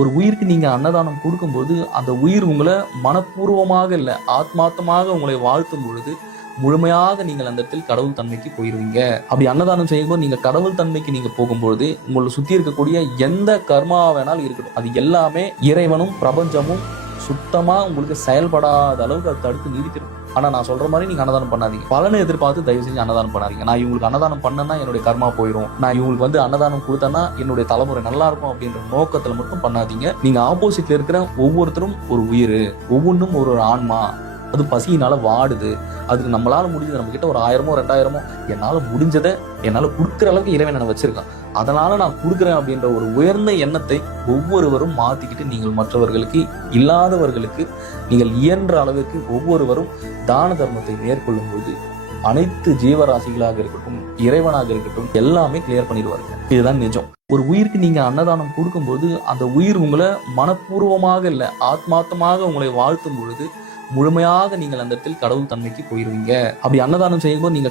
ஒரு உயிருக்கு நீங்க அன்னதானம் கொடுக்கும்போது அந்த உயிர் உங்களை மனப்பூர்வமாக இல்லை, ஆத்மார்த்தமாக உங்களை வாழ்த்தும் பொழுது முழுமையாக நீங்கள் அந்த இடத்தில் கடவுள் தன்மைக்கு போயிருவீங்க. அப்படி அன்னதானம் செய்யும்போது நீங்க கடவுள் தன்மைக்கு நீங்க போகும்போது உங்களை சுத்தி இருக்கக்கூடிய எந்த கர்மா வேணாலும் இருக்கட்டும், அது எல்லாமே இறைவனும் பிரபஞ்சமும் சுத்தமா உங்களுக்கு செயல்படாத அளவுக்கு அது தடுத்து நிறுத்திடும். ஆனா நான் சொல்ற மாதிரி நீங்க அன்னதானம் பண்ணாதீங்க. பலனை எதிர்பார்த்து தயவு செஞ்சு அன்னதானம் பண்ணாதீங்க. நான் இவங்களுக்கு அன்னதானம் பண்ணேன்னா என்னுடைய கர்மா போயிடும், நான் இவங்களுக்கு அன்னதானம் கொடுத்தேன்னா என்னுடைய தலைமுறை நல்லா இருக்கும் அப்படின்ற நோக்கத்துல மட்டும் பண்ணாதீங்க. நீங்க ஆப்போசிட்ல இருக்கிற ஒவ்வொருத்தரும் ஒரு உயிர், ஒவ்வொன்றும் ஒரு ஆன்மா, அது பசியினால வாடுது. அதுக்கு நம்மளால முடிஞ்சது, நம்ம கிட்ட ஒரு 1000மோ 2000மோ என்னால முடிஞ்சதை என்னால கொடுக்குற அளவுக்கு இறைவன் என்ன வச்சிருக்கான், அதனால நான் கொடுக்குறேன் அப்படின்ற ஒரு உயர்ந்த எண்ணத்தை ஒவ்வொருவரும் மாத்திக்கிட்டு நீங்கள் மற்றவர்களுக்கு, இல்லாதவர்களுக்கு நீங்கள் இயன்ற அளவுக்கு ஒவ்வொருவரும் தான தர்மத்தை மேற்கொள்ளும் போது அனைத்து ஜீவராசிகளாக இருக்கட்டும், இறைவனாக இருக்கட்டும், எல்லாமே கிளியர் பண்ணிடுவார்கள். இதுதான் நிஜம். ஒரு உயிருக்கு நீங்க அன்னதானம் கொடுக்கும்போது அந்த உயிர் உங்களை மனப்பூர்வமாக இல்லை, ஆத்மார்த்தமாக உங்களை வாழ்த்தும் பொழுது முழுமையாக நீங்கள் அந்த இடத்தில் கடவுள் தன்மைக்கு போயிருவீங்க. அப்படி அன்னதானம் செய்யும்போது நீங்க